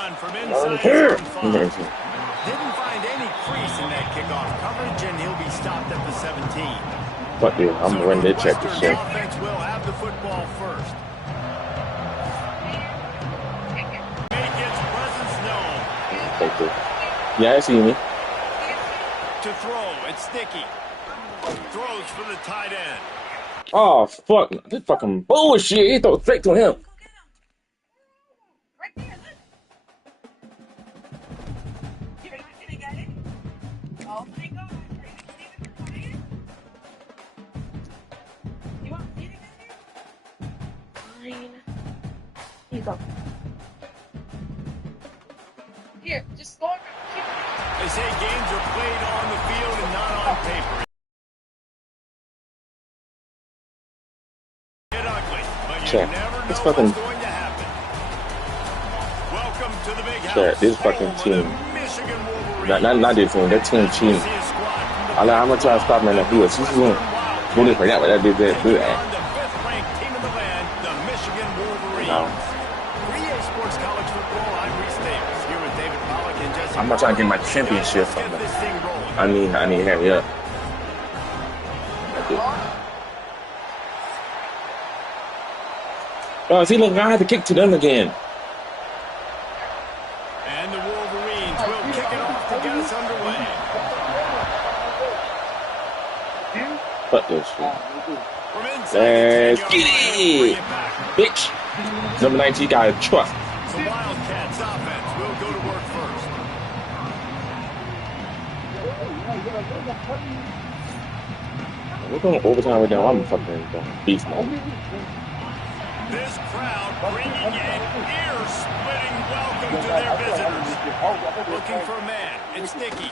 run from inside his own 5. Didn't find any crease in that kickoff coverage, and he'll be stopped at the 17. Fuck you, I'm gonna run that check this shit. Offense will have the football first. Make its presence known. Thank you. Yeah, I see me. To throw, it's Sticky. Throws for the tight end. Oh, fuck. This fucking bullshit. He threw straight to him. Here you go. Here, just go. They say games are played on the field and not on paper. Get ugly, but you never know what's going to happen. Welcome to the big house. This fucking team. Michigan Wolverines. Not this team. That team cheating. I like how much I stop man that field. She's going do this for that, but that did that. Do that. The fifth-ranked team in the land, the Michigan Wolverines. No. Sports College Football, I'm Reese Davis, here with David Pollock and Jesse. I'm not trying to get my championship. I need hurry up. Oh, see, look, I had to kick to them again. And the Wolverines will kick it off to get us underway. Fuck this shit. Let's get it, bitch. Number 19 got trust. The Wildcats offense will go to work first. We're going overtime right now. I'm fucking beast mode. This crowd bringing an ear-splitting welcome to their visitors. Looking for a man. It's Sticky.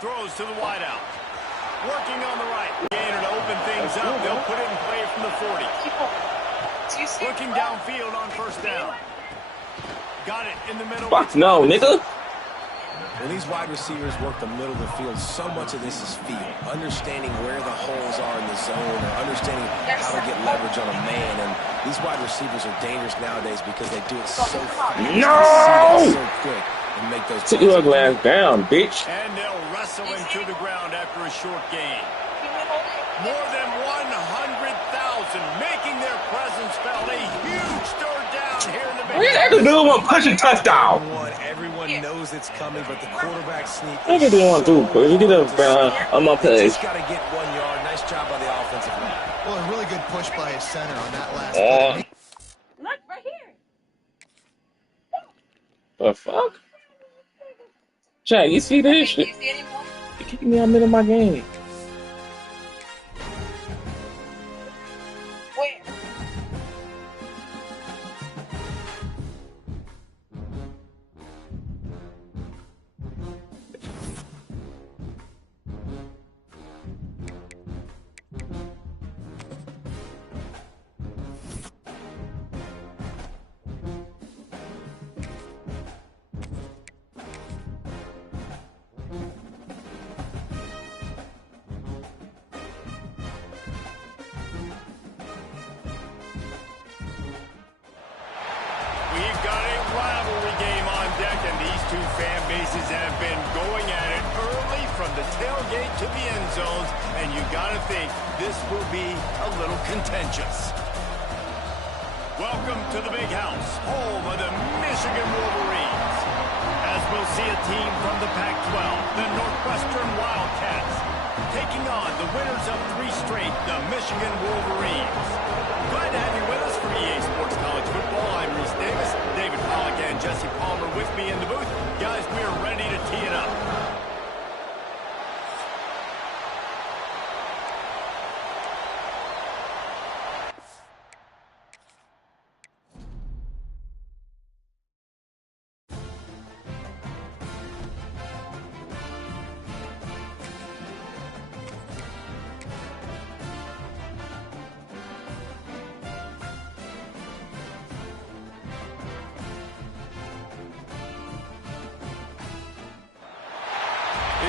Throws to the wideout. Working on the right. Gainer to open things up. They'll put it in play from the 40. Looking downfield on first down. Got it in the middle. Fuck no, nigga. When these wide receivers work the middle of the field, so much of this is feel. Understanding where the holes are in the zone, or understanding how to get leverage on a man. And these wide receivers are dangerous nowadays because they do it so fast. No! So quick and make those. Sit your ugly ass down, bitch. And they'll wrestle him to the ground after a short gain. More than 100,000 making their presence felt. A huge third down here in the big. That dude want pushing touchdown. Everyone knows it's coming, but the quarterback sneak. I think they want to push. You get up on my page. Just got to get 1 yard. Nice job by the offensive line. Well, a really good push by his center on that last play. Look right here. The fuck? Chad, you see this shit? You're kicking me out in the middle of my game. Where? We've got a rivalry game on deck, and these two fan bases have been going at it early from the tailgate to the end zones, and you got to think this will be a little contentious. Welcome to the big house, home of the Michigan Wolverines. As we'll see a team from the Pac-12, the Northwestern Wildcats, taking on the winners of 3 straight, the Michigan Wolverines. Glad to have you with us for EA Sports College Football. I'm Reese Davis, David Pollock and Jesse Palmer with me in the booth. Guys, we are ready to tee it up.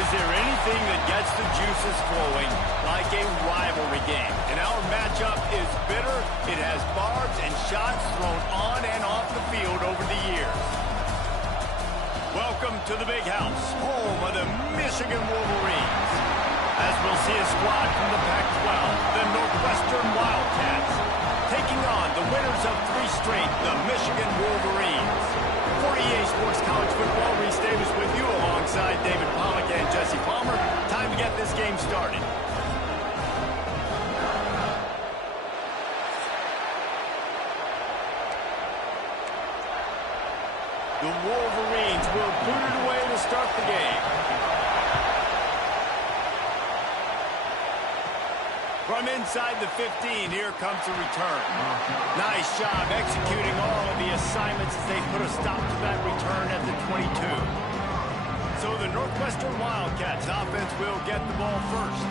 Is there anything that gets the juices flowing like a rivalry game? And our matchup is bitter. It has barbs and shots thrown on and off the field over the years. Welcome to the big house, home of the Michigan Wolverines. As we'll see a squad from the Pac-12, the Northwestern Wildcats, taking on the winners of 3 straight, the Michigan Wolverines. For EA Sports College Football, Reese Davis with you alongside David Pollack and Jesse Palmer. Time to get this game started. The Wolverines will boot it away to start the game. From inside the 15, here comes the return. Nice job executing all of the assignments as they put a stop to that return at the 22. So the Northwestern Wildcats offense will get the ball first.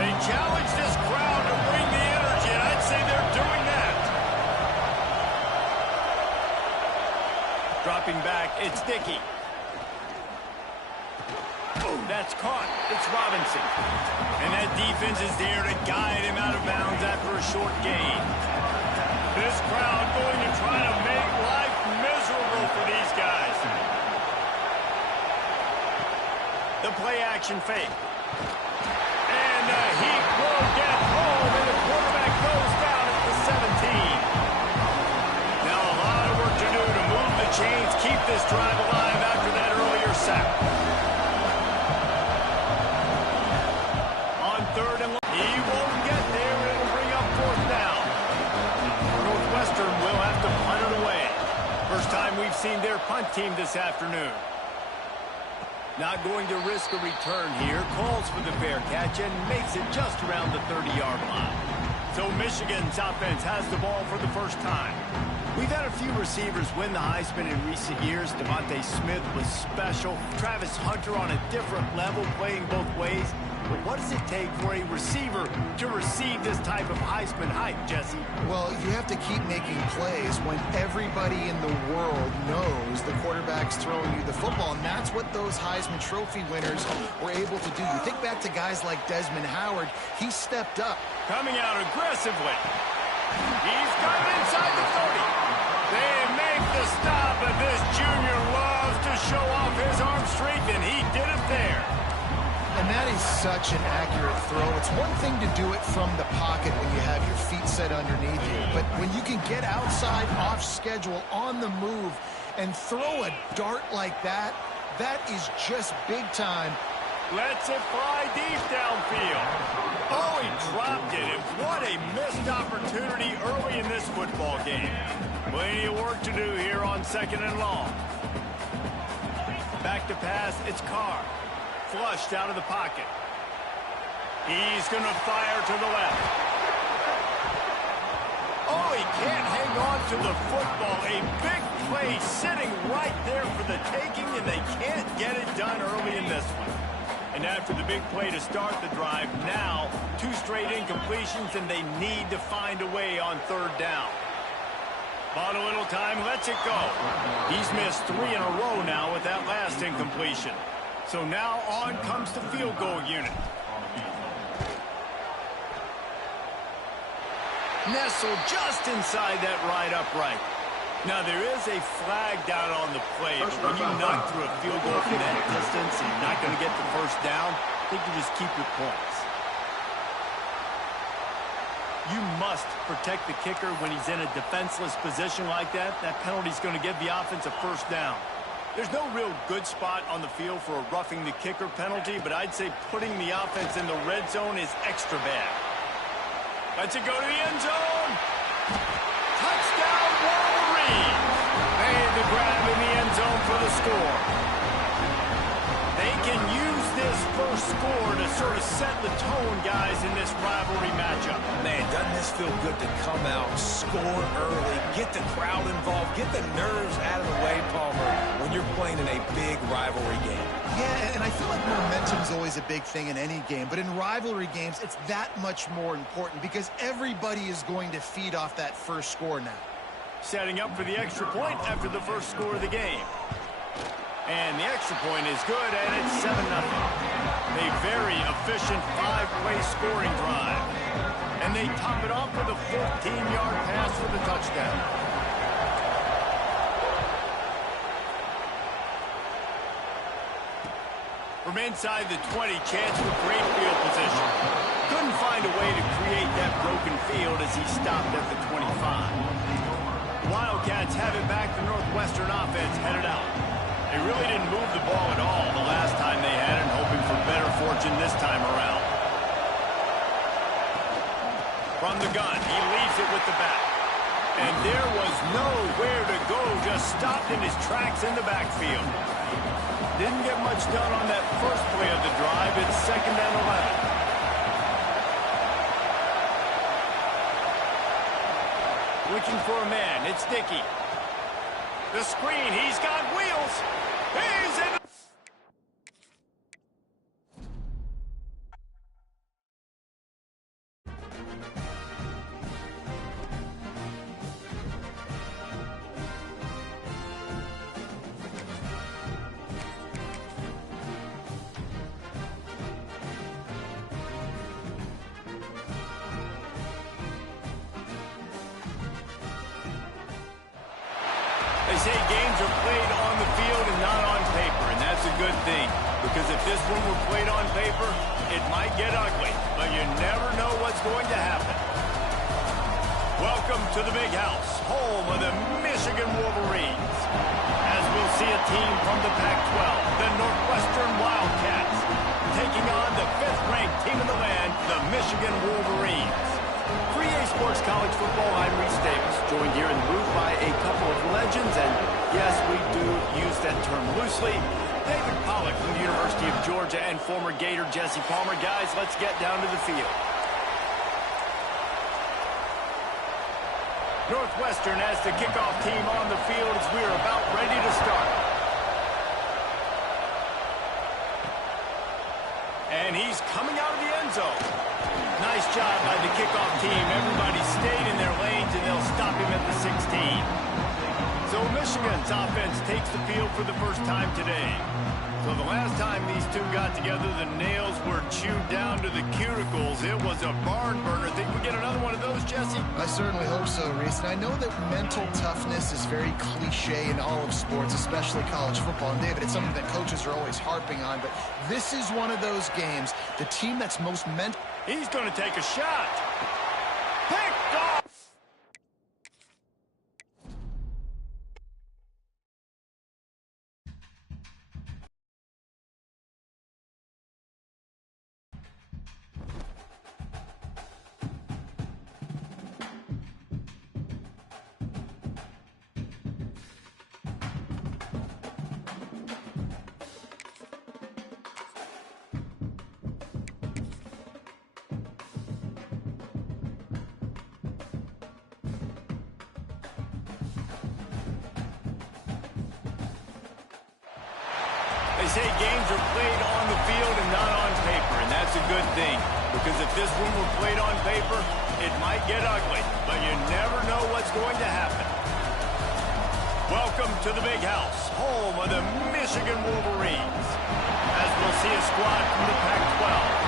They challenge this crowd to bring the energy, and I'd say they're doing that. Dropping back, it's Dickey. Oh, that's caught. It's Robinson. And that defense is there to guide him out of bounds after a short gain. This crowd going to try to make life miserable for these guys. The play action fake. And the heat will get home, and the quarterback goes down at the 17. Now a lot of work to do to move the chains, keep this drive alive after that earlier sack. On 3rd and long, he won't get there. It'll bring up 4th down. Northwestern will have to punt it away. First time we've seen their punt team this afternoon. Not going to risk a return here. Calls for the fair catch and makes it just around the 30-yard line. So Michigan's offense has the ball for the first time. We've had a few receivers win the Heisman in recent years. Devontae Smith was special. Travis Hunter on a different level, playing both ways. But what does it take for a receiver to receive this type of Heisman hype, Jesse? Well, you have to keep making plays when everybody in the world knows the quarterback's throwing you the football, and that's what those Heisman Trophy winners were able to do. You think back to guys like Desmond Howard, he stepped up. Coming out aggressively. He's got it inside the 30. They make the stop, but this junior loves to show off his arm strength, and he did it there. And that is such an accurate throw. It's one thing to do it from the pocket when you have your feet set underneath you, but when you can get outside, off schedule, on the move, and throw a dart like that, that is just big time. Lets it fly deep downfield. Oh, he dropped it, and what a missed opportunity early in this football game. Plenty of work to do here on 2nd and long. Back to pass, it's Carr. Flushed out of the pocket. He's going to fire to the left. Oh, he can't hang on to the football. A big play sitting right there for the taking, and they can't get it done early in this one. And after the big play to start the drive, now 2 straight incompletions, and they need to find a way on 3rd down. Bought a little time, lets it go. He's missed 3 in a row now with that last incompletion. So now on comes the field goal unit. Nestled just inside that right upright. Now there is a flag down on the play, but when you knock through a field goal from that distance and you're not going to get the first down, I think you just keep your points. You must protect the kicker when he's in a defenseless position like that. That penalty's going to give the offense a first down. There's no real good spot on the field for a roughing the kicker penalty, but I'd say putting the offense in the red zone is extra bad. Lets it go to the end zone. Touchdown, Wolverines. Made the grab in the end zone for the score. They can use this first score to sort of set the tone, guys, in this rivalry matchup. Man, doesn't this feel good to come out, score early, get the crowd involved, get the nerves out of the way, Palmer, when you're playing in a big rivalry game. Yeah, and I feel like momentum's always a big thing in any game, but in rivalry games, it's that much more important because everybody is going to feed off that first score now. Setting up for the extra point after the first score of the game. And the extra point is good, and it's 7-0. A very efficient 5-play scoring drive. And they top it off with a 14-yard pass for the touchdown. From inside the 20, chance for great field position. Couldn't find a way to create that broken field as he stopped at the 25. Wildcats have it back. The Northwestern offense headed out. They really didn't move the ball at all the last time they had it, hoping for better fortune this time around. From the gun, he leaves it with the back. And there was nowhere to go, just stopped in his tracks in the backfield. Didn't get much done on that first play of the drive. It's 2nd and 11. Looking for a man. It's Dickey. The screen. He's got wheels. He's in. They say games are played on the field and not on paper, and that's a good thing. Because if this one were played on paper, it might get ugly, but you never know what's going to happen. Welcome to the Big House, home of the Michigan Wolverines. As we'll see a team from the Pac-12, the Northwestern Wildcats, taking on the 5th-ranked team in the land, the Michigan Wolverines. 3A Sports College Football, I'm Reese Davis, joined here in the booth by a couple of legends, and yes, we do use that term loosely. David Pollack from the University of Georgia and former Gator Jesse Palmer. Guys, let's get down to the field. Northwestern has the kickoff team on the field as we're about ready to start. And he's coming out of the end zone. Nice job by the kickoff team. Everybody stayed in their lanes, and they'll stop him at the 16. So Michigan's offense takes the field for the first time today. So the last time these two got together, the nails were chewed down to the cuticles. It was a barn burner. Think we get another one of those, Jesse? I certainly hope so, Reese. And I know that mental toughness is very cliche in all of sports, especially college football. And David, it's something that coaches are always harping on. But this is one of those games, the team that's most mental. He's going to take a shot. Picked off. They say games are played on the field and not on paper, and that's a good thing. Because if this one were played on paper, it might get ugly, but you never know what's going to happen. Welcome to the Big House, home of the Michigan Wolverines. As we'll see a squad from the Pac-12,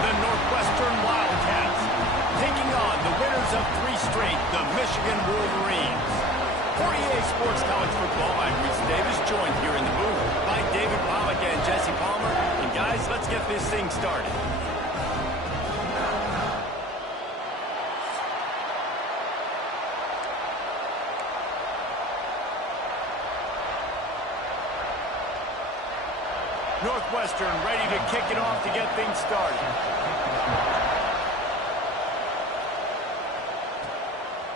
the Northwestern Wildcats, taking on the winners of 3 straight, the Michigan Wolverines. 4A Sports College Football, I'm Reese Davis, joined here in the booth by David Pollack and Jesse Palmer. And guys, let's get this thing started. Northwestern ready to kick it off to get things started.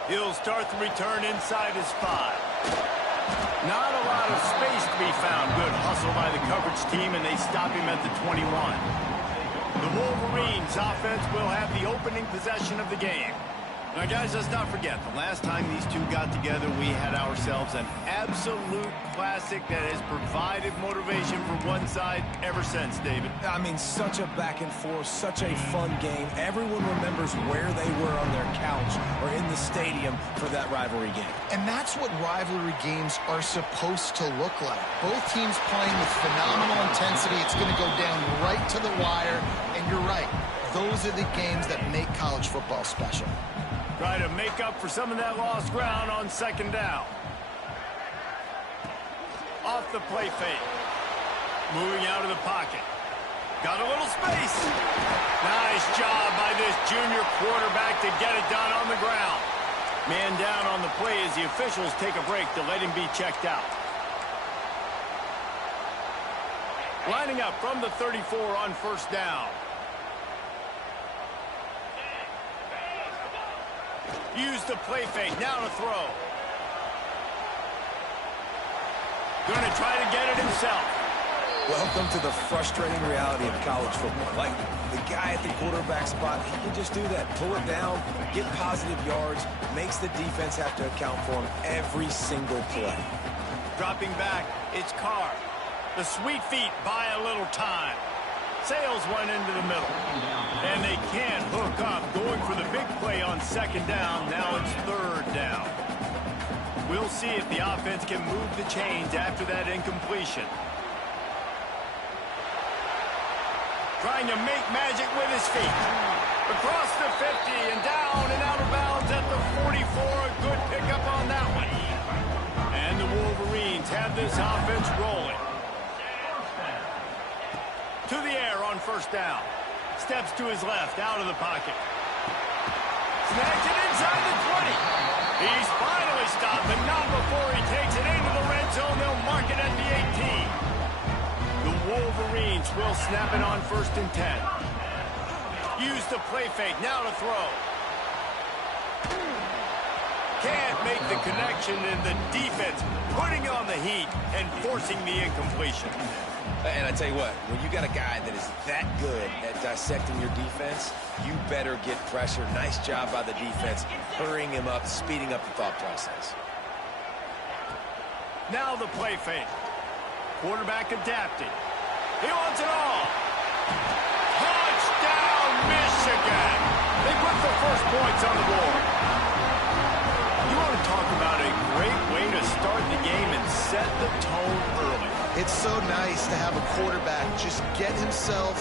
He'll start the return inside his 5. Not a lot of space to be found. Good hustle by the coverage team, and they stop him at the 21. The Wolverines offense will have the opening possession of the game. Now, guys, let's not forget, the last time these two got together, we had ourselves an absolute classic that has provided motivation for one side ever since, David. I mean, such a back and forth, such a fun game. Everyone remembers where they were on their couch or in the stadium for that rivalry game. And that's what rivalry games are supposed to look like. Both teams playing with phenomenal intensity. It's going to go down right to the wire. And you're right, those are the games that make college football special. Try to make up for some of that lost ground on second down. Off the play fake. Moving out of the pocket. Got a little space. Nice job by this junior quarterback to get it done on the ground. Man down on the play as the officials take a break to let him be checked out. Lining up from the 34 on first down. Use the play fake, now to throw. Gonna try to get it himself. Welcome to the frustrating reality of college football. Like, the guy at the quarterback spot, he can just do that. Pull it down, get positive yards, makes the defense have to account for him every single play. Dropping back, it's Carr. The sweet feet buy a little time. Sails one into the middle. And they can't hook up. Going for the big play on second down. Now it's third down. We'll see if the offense can move the chains after that incompletion. Trying to make magic with his feet. Across the 50 and down and out of bounds at the 44. A good pickup on that one. And the Wolverines have this offense rolling. To the air on first down. Steps to his left, out of the pocket. Snags it inside the 20. He's finally stopped, but not before he takes it into the red zone. They'll mark it at the 18. The Wolverines will snap it on first and 10. Use the play fake, now to throw. Can't make the connection, and the defense putting on the heat and forcing the incompletion. And I tell you what, when you got a guy that is that good at dissecting your defense, you better get pressure. Nice job by the defense, hurrying him up, speeding up the thought process. Now the play fake. Quarterback adapted. He wants it all. Touchdown, Michigan. They put the first points on the board. You want to talk about a great way to start the game and set the tone early. It's so nice to have a quarterback just get himself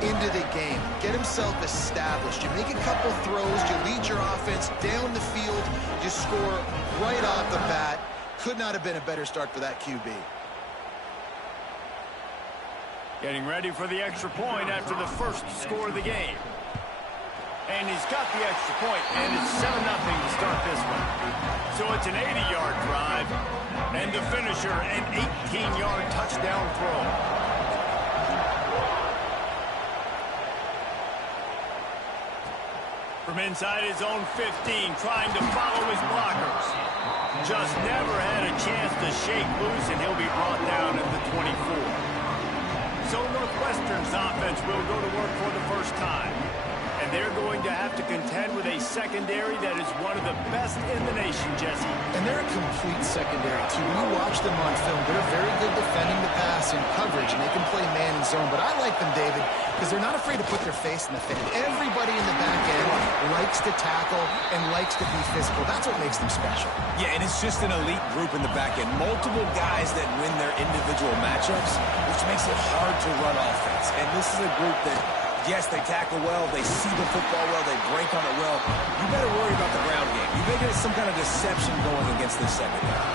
into the game, get himself established. You make a couple throws, you lead your offense down the field, you score right off the bat. Could not have been a better start for that QB. Getting ready for the extra point after the first score of the game. And he's got the extra point, and it's 7-0 to start this one. So it's an 80-yard drive, and the finisher, an 18-yard touchdown throw. From inside his own 15, trying to follow his blockers. Just never had a chance to shake loose, and he'll be brought down at the 24. So Northwestern's offense will go to work for the first time. And they're going to have to contend with a secondary that is one of the best in the nation, Jesse. And they're a complete secondary, too. When you watch them on film, they're very good defending the pass and coverage, and they can play man and zone. But I like them, David, because they're not afraid to put their face in the fan. Everybody in the back end likes to tackle and likes to be physical. That's what makes them special. Yeah, and it's just an elite group in the back end. Multiple guys that win their individual matchups, which makes it hard to run offense. And this is a group that, yes, they tackle well, they see the football well, they break on it well. You better worry about the ground game. You better get some kind of deception going against this secondary.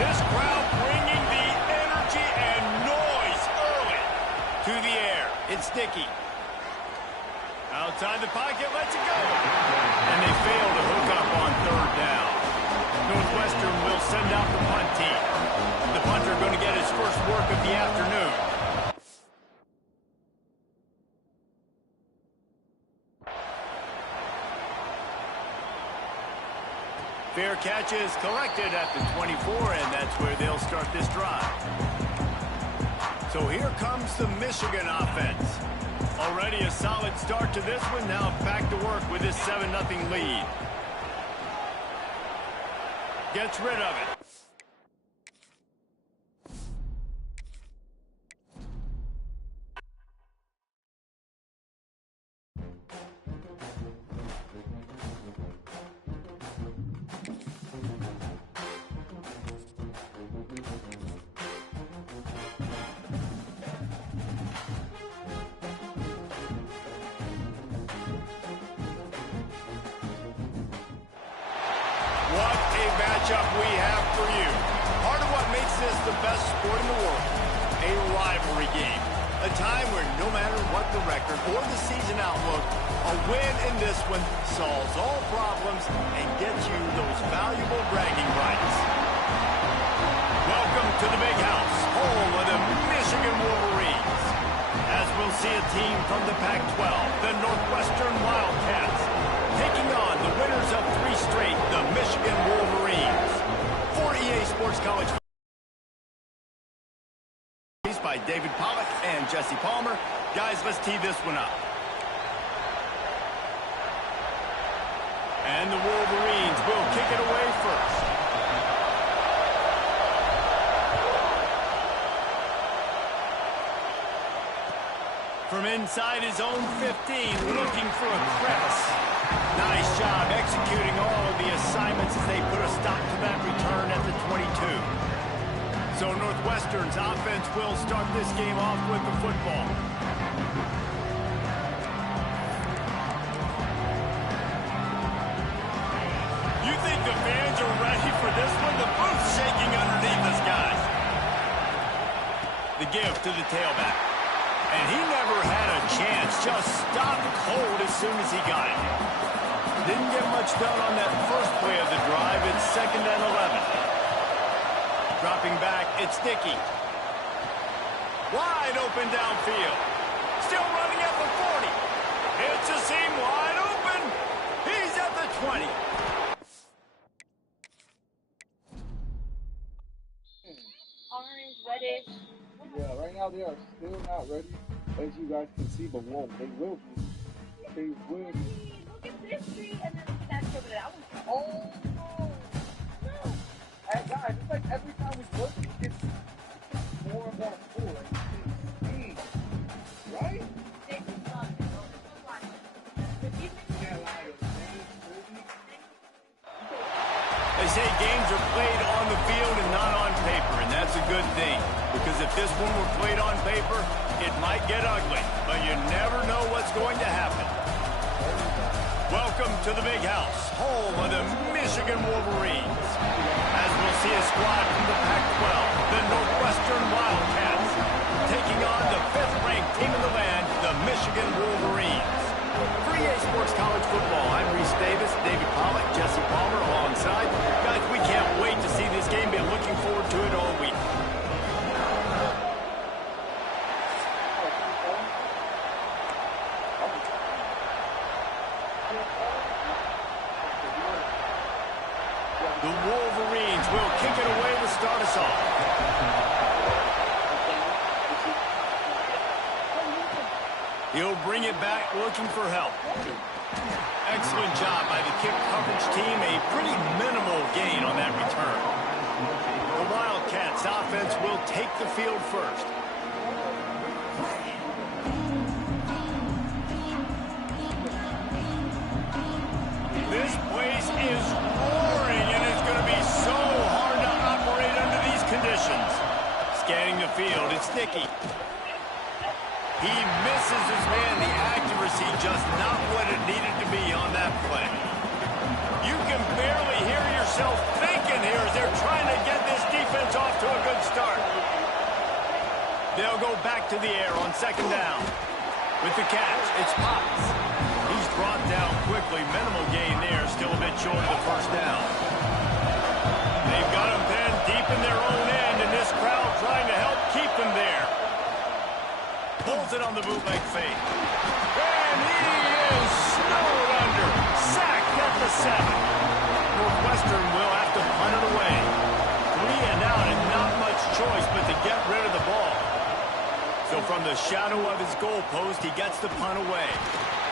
This crowd bringing the energy and noise early to the air. It's Dickey. Outside the pocket, lets it go. And they fail to hook up on third down. Northwestern will send out the punt team. The punter going to get his first work of the afternoon. Fair catch is collected at the 24, and that's where they'll start this drive. So here comes the Michigan offense. Already a solid start to this one. Now back to work with this 7-0 lead. Gets rid of it. What a matchup we have for you. Part of what makes this the best sport in the world, a rivalry game. A time where no matter what the record or the season outlook, a win in this one solves all problems and gets you those valuable bragging rights. Welcome to the Big House, home of the Michigan Wolverines. As we'll see a team from the Pac-12, the Northwestern Wildcats, taking on the winners of 3 straight, the Michigan Wolverines. For EA Sports College by David Pollack and Jesse Palmer. Guys, let's tee this one up. And the Wolverines will kick it away first. From inside his own 15, looking for a press. Nice job executing all of the assignments as they put a stop to that return at the 22. So Northwestern's offense will start this game off with the football. You think the fans are ready for this one? The booth's shaking underneath us, guys. The give to the tailback. And he never had a chance, just stopped cold as soon as he got it. Didn't get much done on that first play of the drive. It's 2nd and 11. Dropping back, it's Dickey. Wide open downfield. Still running at the 40. It's a seam wide open. He's at the 20. Orange, reddish. Yeah, right now they are still not ready, as you guys can see, but whoa, they will be. They will be. Look at this tree, and then look at that tree over there. I was, oh, no. Hey guys, it's like every time we look, it gets more and more cool. Like, it's speed, right? They say games are played on the field and not on paper, and that's a good thing. Because if this one were played on paper, it might get ugly. But you never know what's going to happen. Welcome to the Big House, home of the Michigan Wolverines. As we'll see a squad from the Pac-12, the Northwestern Wildcats, taking on the 5th-ranked team in the land, the Michigan Wolverines. For EA Sports College Football, I'm Reese Davis, David Pollack, Jesse Palmer alongside. Guys, we can't wait to see this game. Been looking forward to it all week. The Wolverines will kick it away to start us off. He'll bring it back looking for help. Excellent job by the kick coverage team. A pretty minimal gain on that return. The Wildcats offense will take the field first. This place is roaring, and it's going to be so hard to operate under these conditions. Scanning the field, it's Dickey. He misses his man. The accuracy just not what it needed to be on that play. You can barely hear yourself thinking here as they're trying to get this defense off to a good start. They'll go back to the air on 2nd down. With the catch, it's Potts. He's brought down quickly. Minimal gain there. Still a bit short of the 1st down. They've got him pinned deep in their own end, and this crowd trying to help keep them there. Pulls it on the bootleg fake. And he is snowed under. Sacked at the 7. Northwestern will have to punt it away. 3 and out, and not much choice but to get rid of the ball. So from the shadow of his goalpost. He gets the punt away.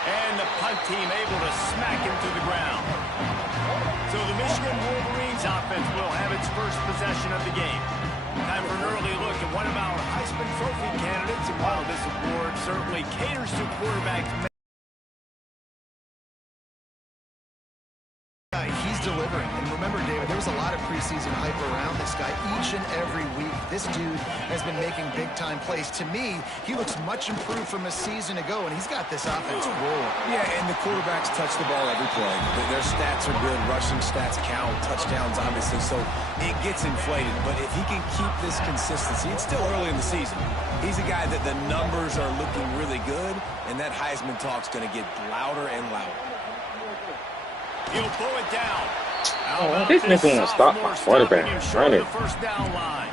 And the punt team able to smack him to the ground. So the Michigan Wolverines offense will have its first possession of the game. Time for an early look at one of our Heisman Trophy candidates. And while this award certainly caters to quarterbacks, he's delivering. And remember, David, there was a lot of preseason hype around this guy each and every week. This dude has been making big-time plays. To me, he looks much improved from a season ago, and he's got this offense rolling. Yeah, and the quarterbacks touch the ball every play. Their stats are good. Rushing stats count. Touchdowns, obviously. So it gets inflated. But if he can keep this consistency, it's still early in the season. He's a guy that the numbers are looking really good, and that Heisman talk's going to get louder and louder. He'll pull it down. Oh, this nigga want to stop my quarterback running. First down line.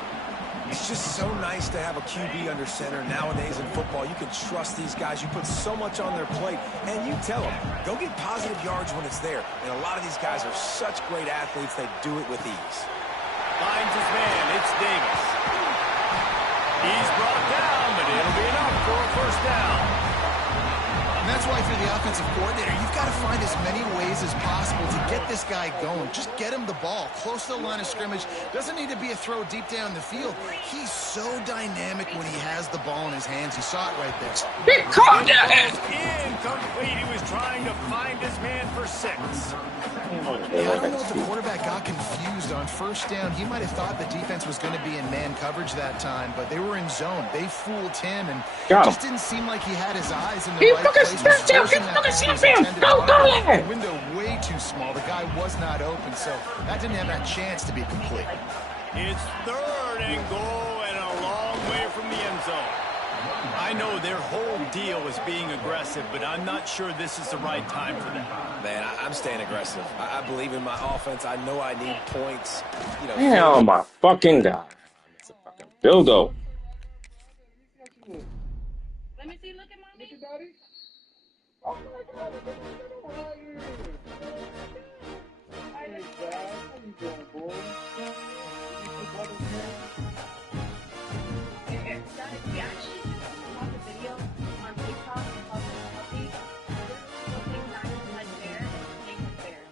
It's just so nice to have a QB under center. Nowadays in football, you can trust these guys. You put so much on their plate, and you tell them, go get positive yards when it's there. And a lot of these guys are such great athletes, they do it with ease. Finds his man. It's Davis. He's brought down, but it'll be enough for a first down. And that's why, if you're the offensive coordinator, you've got to find as many ways as possible to get this guy going. Just get him the ball close to the line of scrimmage. Doesn't need to be a throw deep down the field. He's so dynamic when he has the ball in his hands. You saw it right there. Big call down. Incomplete. He was trying to find his man for 6. Yeah, I don't know if the quarterback got confused on first down. He might have thought the defense was going to be in man coverage that time, but they were in zone. They fooled him, and it just didn't seem like he had his eyes in the right place. The window way too small. The guy was not open, so that didn't have that chance to be complete. It's 3rd and goal and a long way from the end zone. I know their whole deal is being aggressive, but I'm not sure this is the right time for them. Man, I'm staying aggressive. I believe in my offense. I know I need points. You know, Hell, my fucking God. It's a fucking dildo. Let me see. Look at mommy. Look at Daddy. Oh my God, look at Ryan. Hey, Dad, how you doing, boy? You put brother here? We actually just watched a video on TikTok of the puppy. They're looking like bear and playing with bears.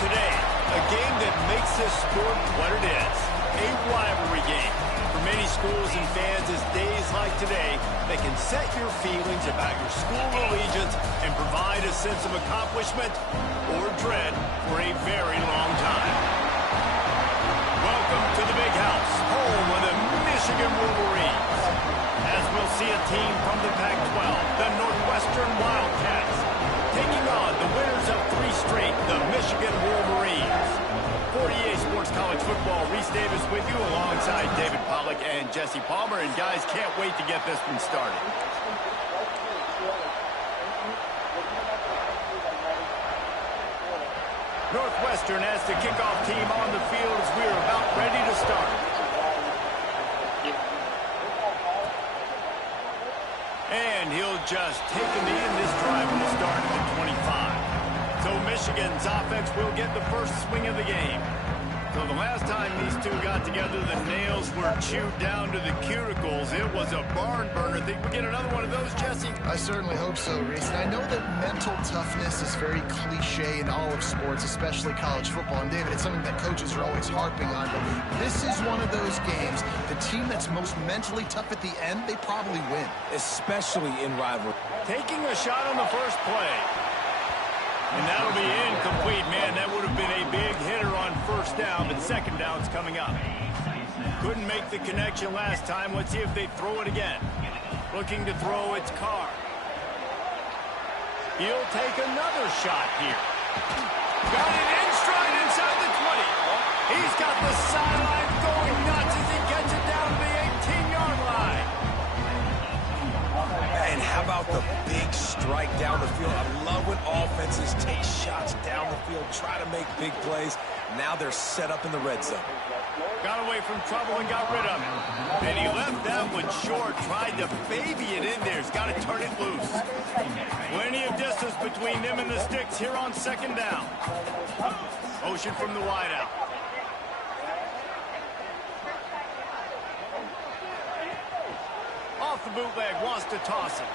Today, a game that makes this sport what it is, a rivalry game. For many schools and fans, it's days like today that can set your feelings about your school allegiance and provide a sense of accomplishment or dread for a very long time. Welcome to the Big House, home of the Michigan Wolverines. As we'll see a team from the Pac-12, the Northwestern Wildcats, taking on the winners of 3 straight, the Michigan Wolverines. For EA Sports College Football, Reese Davis with you alongside David Pollack and Jesse Palmer. And guys, can't wait to get this one started. Northwestern has the kickoff team on the field as we're about ready to start. And he'll just take a knee, and this drive will start at the 25. So Michigan's offense will get the first swing of the game. So the last time these two got together, the nails were chewed down to the cuticles. It was a barn burner. Think we get another one of those, Jesse? I certainly hope so, Reese. And I know that mental toughness is very cliche in all of sports, especially college football. And David, it's something that coaches are always harping on. But this is one of those games, the team that's most mentally tough at the end, they probably win. especially in rivalry. Taking a shot on the first play. And that'll be incomplete, man. That would have been a big hitter on first down, but second down's coming up. Couldn't make the connection last time. Let's see if they throw it again. Looking to throw, it's Carr. He'll take another shot here. Got it in stride inside the 20. He's got the sideline going nuts as he gets it down to the 18-yard line. And how about the big strike down the field? I love when offenses take shots down the field, try to make big plays. Now they're set up in the red zone. Got away from trouble and got rid of it. And he left that one short, tried to baby it in there. He's got to turn it loose. Plenty of distance between them and the sticks here on second down. Motion from the wideout. Off off the bootleg, wants to toss it.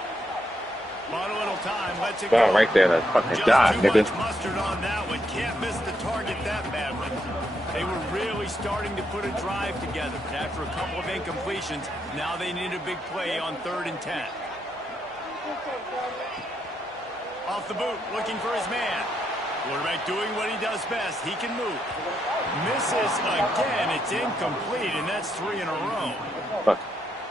Bought a little time, lets it Ball go. right there, that fucking Just God, too nigga. much mustard on that one. Can't miss the target that badly. They were really starting to put a drive together, but after a couple of incompletions, now they need a big play on 3rd and 10. Off the boot, looking for his man. Quarterback doing what he does best. He can move. Misses again. It's incomplete, and that's 3 in a row. Fuck.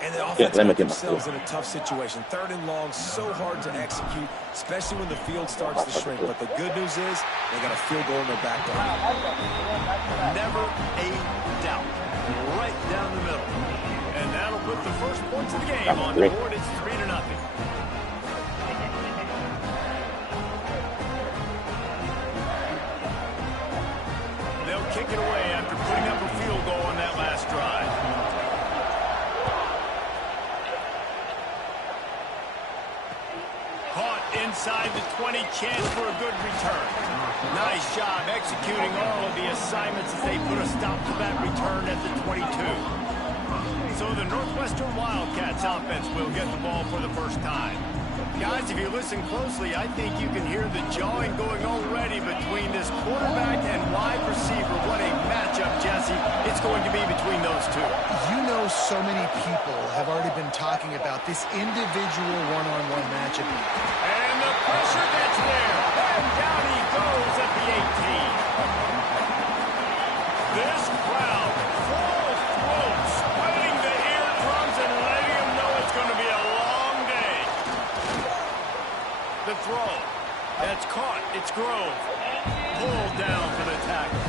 And the offense let me got get my themselves in a tough situation. 3rd and long, so hard to execute, especially when the field starts to shrink. But the good news is they got a field goal in their back door. Never a doubt. Right down the middle. And that'll put the first points of the game on the board. It's 3-0. They'll kick it away after putting up a field goal on that last drive. Caught inside the 20, chance for a good return. Nice job executing all of the assignments as they put a stop to that return at the 22. So the Northwestern Wildcats offense will get the ball for the first time. Guys, if you listen closely, I think you can hear the jawing going already between this quarterback and wide receiver. What a matchup, Jesse. It's going to be between those two. You know, so many people have already been talking about this individual one-on-one matchup. And the pressure that's there. And down he goes at the 18. This crowd, full throat, splitting the eardrums and letting them know it's going to be a long day. The throw. That's caught. It's Grove. Pulled down for the tackle.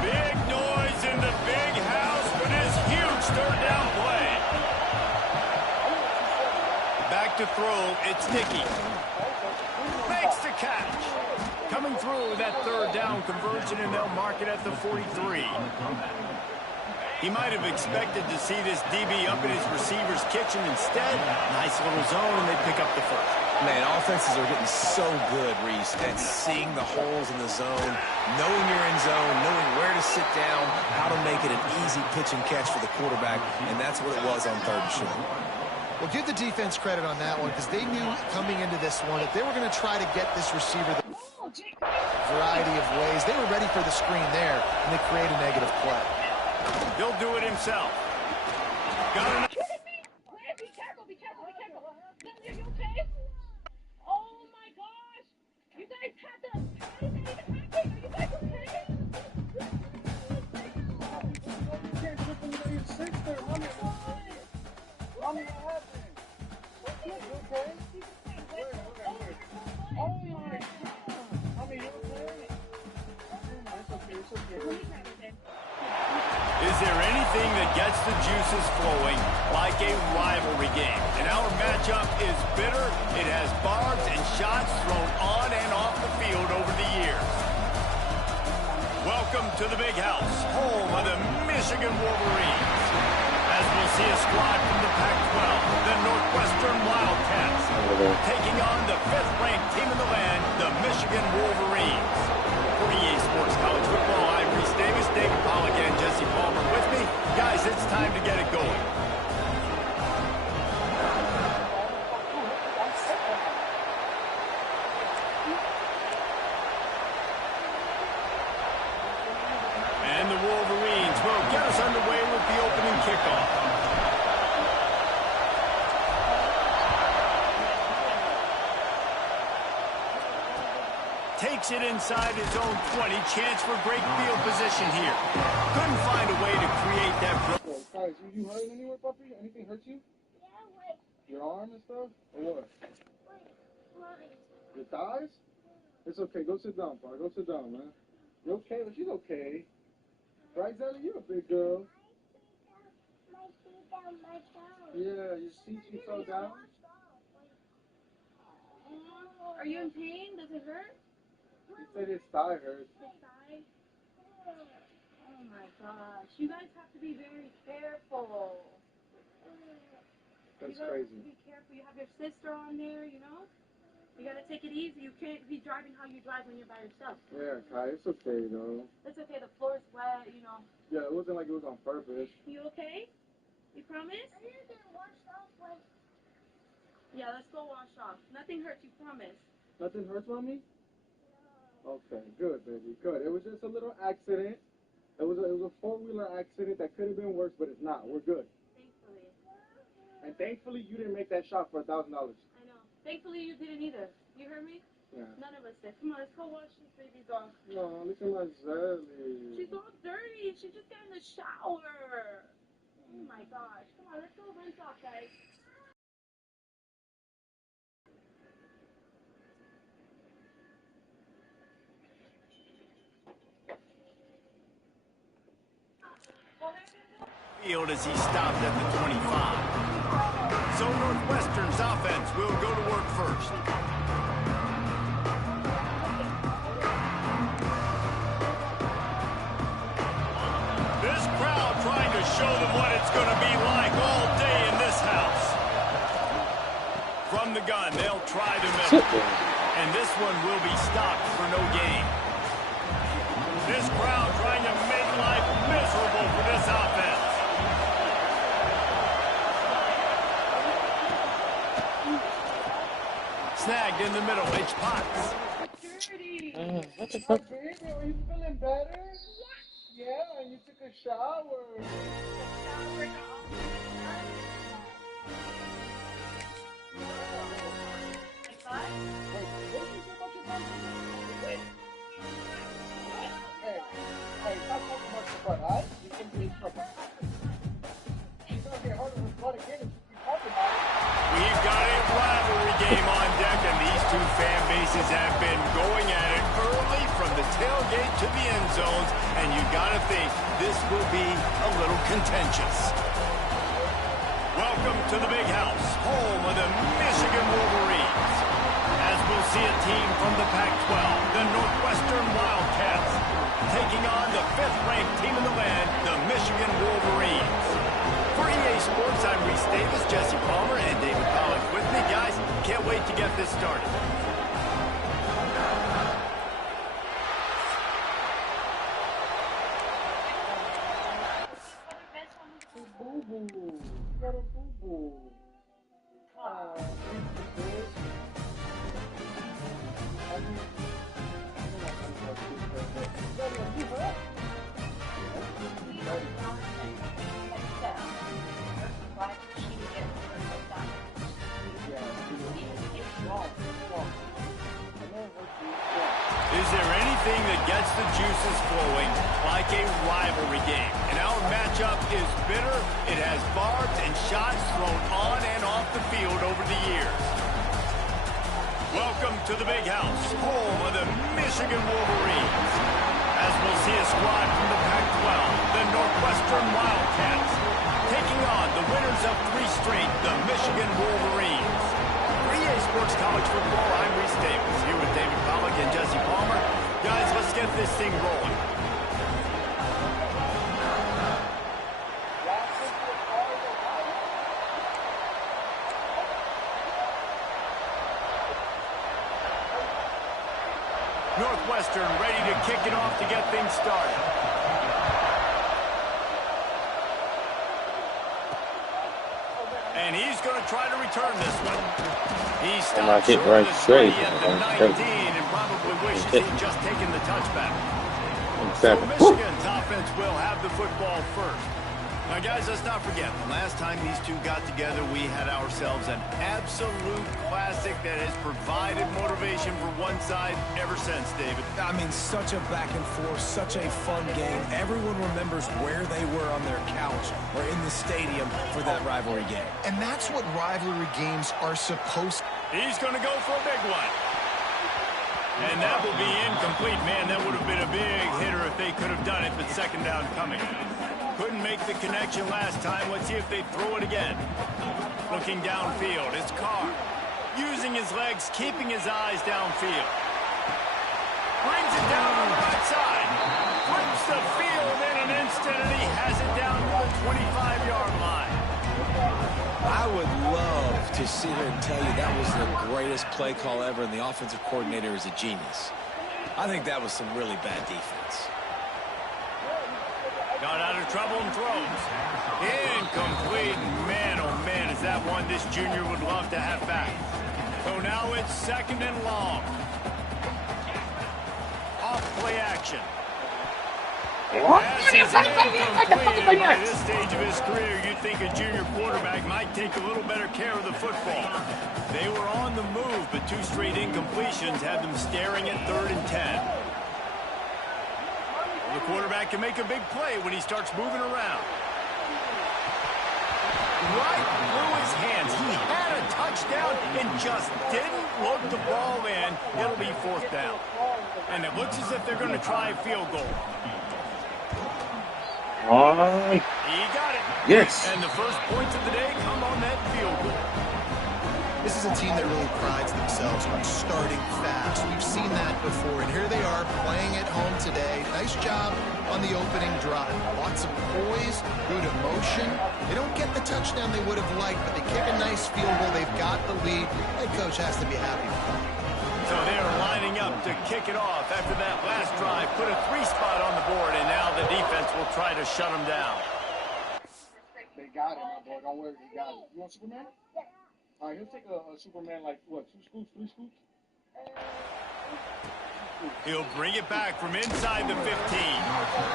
Big noise in the big house with his huge third down play. Back to throw. It's Nicky. Makes the catch. Coming through that 3rd down conversion, and they'll mark it at the 43. He might have expected to see this DB up in his receiver's kitchen. Instead, nice little zone, and they pick up the first. Man, offenses are getting so good, Reese, at seeing the holes in the zone, knowing you're in zone, knowing where to sit down, how to make it an easy pitch and catch for the quarterback, and that's what it was on 3rd and short. Well, give the defense credit on that one because they knew coming into this one that they were going to try to get this receiver the variety of ways. They were ready for the screen there, and they create a negative play. He'll do it himself. Got it. Be careful, be careful, be careful. Are you okay? Oh my gosh! You guys had the... How is that even happening? Are you guys okay? You can't trip when you're 6 there, mommy. Mommy, what happened? You okay? Where? Oh my God. Mommy, you okay? It's okay, it's okay. Is there anything that gets the juices flowing like a rivalry game? And our matchup is bitter. It has barbs and shots thrown on and off the field over the years. Welcome to the Big House, home of the Michigan Wolverines. As we'll see a squad from the Pac-12, the Northwestern Wildcats, taking on the 5th-ranked team in the land, the Michigan Wolverines. For EA Sports College Football, I'm Reese Davis, David Pollack, and Jesse Palmer with me. Guys, it's time to get it going. And the Wolverines will get us underway with the opening kickoff. Takes it inside his own 20. Chance for great field position here. Couldn't find a way to create that. Guys, you hurt anywhere, puppy? Anything hurt you? Your arm and stuff? Or what? Your thighs? It's okay. Go sit down, Pa. Go sit down, man. You okay? She's okay. Right, Zelly? You're a big girl. Yeah, your seat, she fell down. Are you in pain? Does it hurt? He said his thigh hurts. His thigh? Oh my gosh. You guys have to be very careful. That's you crazy. Be careful. You have your sister on there, you know? You gotta take it easy. You can't be driving how you drive when you're by yourself. Yeah, Kai, it's okay, though. It's okay. The floor's wet, you know. Yeah, it wasn't like it was on purpose. You okay? You promise? Yeah, let's go wash off. Nothing hurts, you promise. Nothing hurts, mommy? Okay, good, baby, good. It was just a little accident. It was a four-wheeler accident that could have been worse, but it's not. We're good. Thankfully. And thankfully, you didn't make that shot for $1,000. I know. Thankfully, you didn't either. You heard me? Yeah. None of us did. Come on, let's go wash these babies off. No, look at my Zelly. She's all dirty. She just got in the shower. Oh my gosh. Come on, let's go rinse off, guys. Field as he stopped at the 25. So Northwestern's offense will go to work first. This crowd trying to show them what it's going to be like all day in this house. From the gun, they'll try to miss it. And this one will be stopped for no gain. This crowd trying to make life miserable for this offense. Snagged in the middle, H. Potts. What the fuck? Baby, are you feeling better? Yeah, and you took a shower. Hey, stop talking about your butt, alright? You can be in trouble. She's gonna get harder with blood again if you keep talking about it. We've got a rivalry game on deck, and these two fan bases have been going at it early from the tailgate to the end zones, and you gotta think this will be a little contentious. Welcome to the Big House, home of the Michigan Wolverines. As we'll see a team from the Pac-12, the Northwestern Wildcats, taking on the 5th-ranked team in the land, the Michigan Wolverines. For EA Sports, I'm Reese Davis, Jesse Palmer, and David Pollock with me. Guys, can't wait to get this started. Boo-boo. You got a boo-boo. Is there anything that gets the juices flowing like a rivalry game? And our matchup is bitter. It has barbs and shots thrown on and off the field over the years. Welcome to the Big House, home of the Michigan Wolverines. As we'll see a squad from the Pac-12, the Northwestern Wildcats, taking on the winners of 3 straight, the Michigan Wolverines. For EA Sports College Football, I'm Reese Davis, here with David Pollock and Jesse Palmer. Guys, let's get this thing rolling. Northwestern ready to kick it off to get things started. And he's going to try to return this one. He stopped short of the 20 at the 19 and probably wishes he'd just taken the touchback. So Michigan's offense will have the football first. Now, guys, let's not forget, the last time these two got together, we had ourselves an absolute classic that has provided motivation for one side ever since, David. I mean, such a back and forth, such a fun game. Everyone remembers where they were on their couch or in the stadium for that rivalry game. And that's what rivalry games are supposed to. He's going to go for a big one. And that will be incomplete. Man, that would have been a big hitter if they could have done it, but second down coming. Couldn't make the connection last time. Let's see if they throw it again. Looking downfield, it's Carr. Using his legs, keeping his eyes downfield. Brings it down on the right side. Flips the field in an instant, and he has it down to the 25-yard line. I would love to sit here and tell you that was the greatest play call ever, and the offensive coordinator is a genius. I think that was some really bad defense. Got out of trouble and throws. Incomplete. Man, oh man, is that one this junior would love to have back. So now it's 2nd and long. Off play action. Pass is incomplete. By this stage of his career, you'd think a junior quarterback might take a little better care of the football. They were on the move, but 2 straight incompletions had them staring at 3rd and 10. The quarterback can make a big play when he starts moving around. Right through his hands. He had a touchdown and just didn't look the ball in. It'll be 4th down. And it looks as if they're going to try a field goal. He got it. Yes. And the first points of the day come on that field goal. This is a team that really prides themselves on starting fast. We've seen that before, and here they are playing at home today. Nice job on the opening drive. Lots of poise, good emotion. They don't get the touchdown they would have liked, but they kick a nice field goal. They've got the lead. Head coach has to be happy with that. So they're lining up to kick it off after that last drive. Put a 3 spot on the board, and now the defense will try to shut them down. They got it, my boy. Don't worry, they got it. You want Superman? All right, he'll take a Superman like, what, 2 scoops, 3 scoops? He'll bring it back from inside the 15.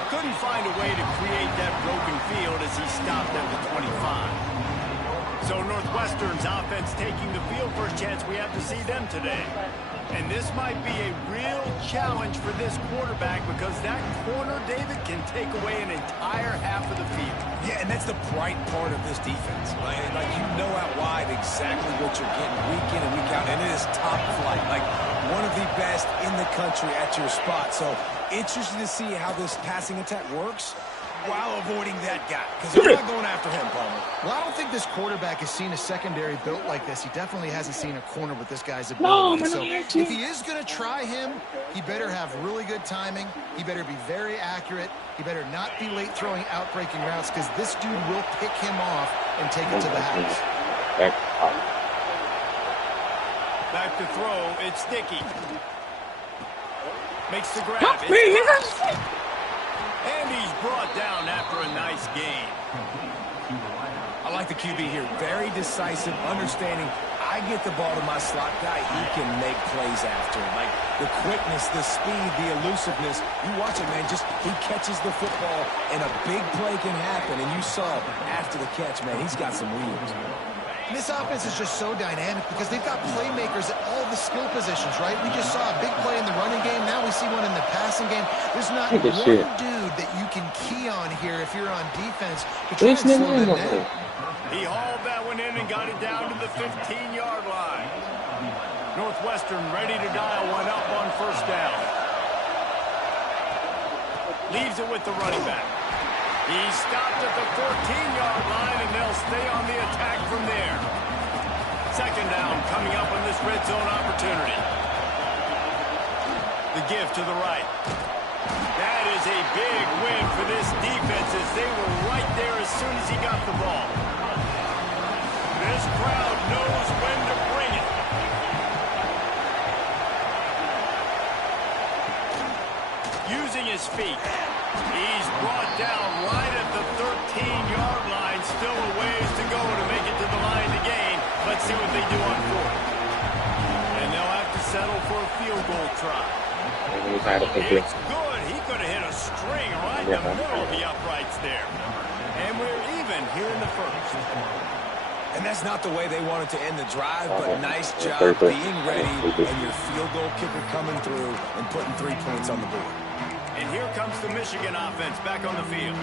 Couldn't find a way to create that broken field as he stopped at the 25. So Northwestern's offense taking the field. First chance we have to see them today. And this might be a real challenge for this quarterback because that corner, David, can take away an entire half of the field. Yeah, and that's the bright part of this defense. Like you know out wide exactly what you're getting week in and week out, and it is top flight. Like one of the best in the country at your spot. So interesting to see how this passing attack works while avoiding that guy, because they're not going after him, Palmer. Well, I don't think this quarterback has seen a secondary built like this. He definitely hasn't seen a corner with this guy's ability. So if he is going to try him, he better have really good timing. He better be very accurate. He better not be late throwing out-breaking routes, because this dude will pick him off and take it to the house. Back to throw. It's Sticky. Makes the grab. And he's brought down after a nice game. I like the QB here. Very decisive, understanding. I get the ball to my slot guy. He can make plays after it. Like the quickness, the speed, the elusiveness. You watch it, man. Just he catches the football, and a big play can happen. And you saw after the catch, man, he's got some wheels. This offense is just so dynamic because they've got playmakers at all the skill positions, right? We just saw a big play in the running game. Now we see one in the passing game. There's not one dude that you can key on here if you're on defense to try and slow them down. He hauled that one in and got it down to the 15-yard line. Northwestern ready to dial one up on 1st down. Leaves it with the running back. He stopped at the 14-yard line, and they'll stay on the attack from there. 2nd down coming up on this red zone opportunity. The give to the right. That is a big win for this defense as they were right there as soon as he got the ball. This crowd knows when to bring it. Using his feet. He's brought down right at the 13-yard line. Still a ways to go to make it to the line to gain. Let's see what they do on 4th. And they'll have to settle for a field goal try. It's good. He could have hit a string right in the middle of the uprights there. And we're even here in the 1st. And that's not the way they wanted to end the drive, but nice job being ready and your field goal kicker coming through and putting 3 points on the board. And here comes the Michigan offense back on the field.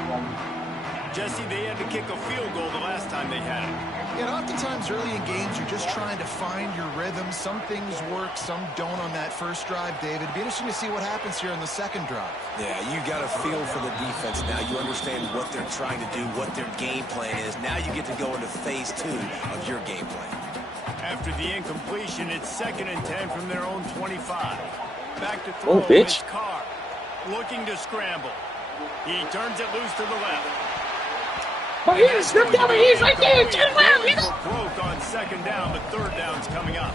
Jesse, they had to kick a field goal the last time they had it. And oftentimes early in games, you're just trying to find your rhythm. Some things work, some don't on that first drive, David. It'd be interesting to see what happens here on the 2nd drive. Yeah, you got a feel for the defense now. You understand what they're trying to do, what their game plan is. Now you get to go into phase 2 of your game plan. After the incompletion, it's 2nd and 10 from their own 25. Back to throw. It's Carr. Looking to scramble. He turns it loose to the left. But he's slipped down, he's right there. Turn around, Broke on 2nd down, but 3rd down's coming up.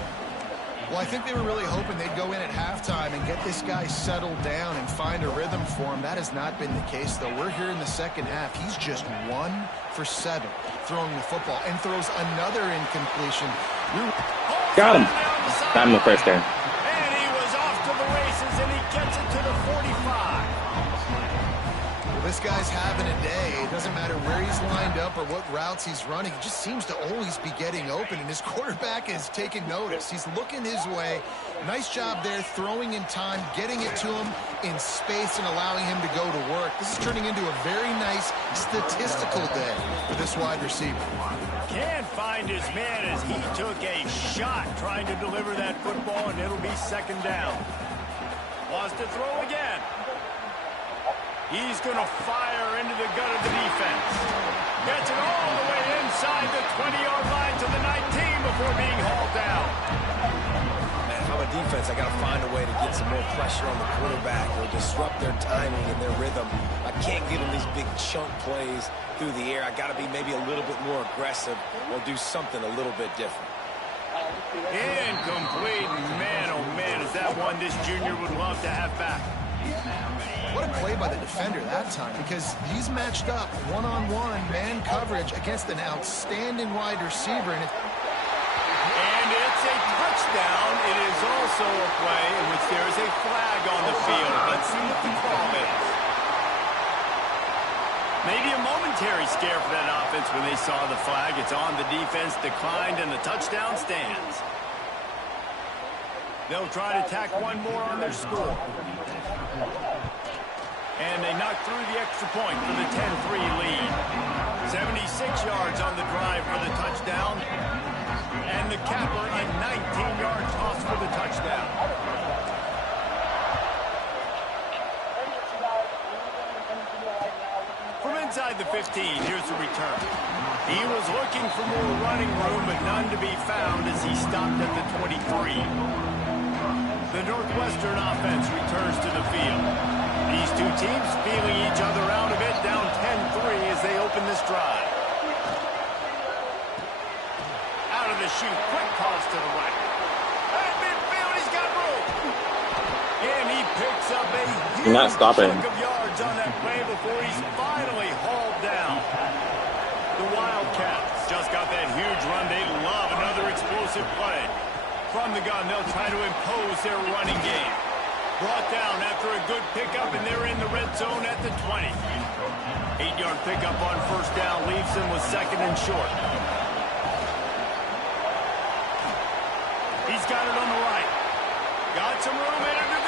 Well, I think they were really hoping they'd go in at halftime and get this guy settled down and find a rhythm for him. That has not been the case, though. We're here in the second half. He's just 1 for 7 throwing the football and throws another incompletion. Got him. Got him the first down. And he was off to the races, and he gets it to the 45. Well, this guy's having a day. It doesn't matter where he's lined up or what routes he's running. He just seems to always be getting open, and his quarterback is taking notice. He's looking his way. Nice job there, throwing in time, getting it to him in space, and allowing him to go to work. This is turning into a very nice statistical day for this wide receiver. Can't find his man as he took a shot trying to deliver that football, and it'll be second down. Wants to throw again. He's going to fire into the gut of the defense. Gets it all the way inside the 20-yard line to the 19 before being hauled down. Man, if I'm a defense, I got to find a way to get some more pressure on the quarterback or disrupt their timing and their rhythm. I can't give them these big chunk plays through the air. I got to be maybe a little bit more aggressive or do something a little bit different. Incomplete. Man, oh man, is that one this junior would love to have back. What a play by the defender that time, because he's matched up one-on-one man coverage against an outstanding wide receiver. And it's a touchdown. It is also a play in which there is a flag on the field. Let's see what the call is. Maybe a momentary scare for that offense when they saw the flag. It's on, the defense declined, and the touchdown stands. They'll try to tack one more on their score. And they knock through the extra point for the 10-3 lead. 76 yards on the drive for the touchdown. And the capper, a 19-yard toss for the touchdown. From inside the 15, here's the return. He was looking for more running room, but none to be found as he stopped at the 23. The Northwestern offense returns to the field. These two teams feeling each other out a bit, down 10-3 as they open this drive. Out of the chute, quick toss to the right. At midfield, he's got room. And he picks up a huge chunk of yards on that play before he's finally hauled down. The Wildcats just got that huge run. They love another explosive play. From the gun, they'll try to impose their running game. Brought down after a good pickup, and they're in the red zone at the 20. 8-yard pickup on first down leaves them with second and short. He's got it on the right. Got some room in under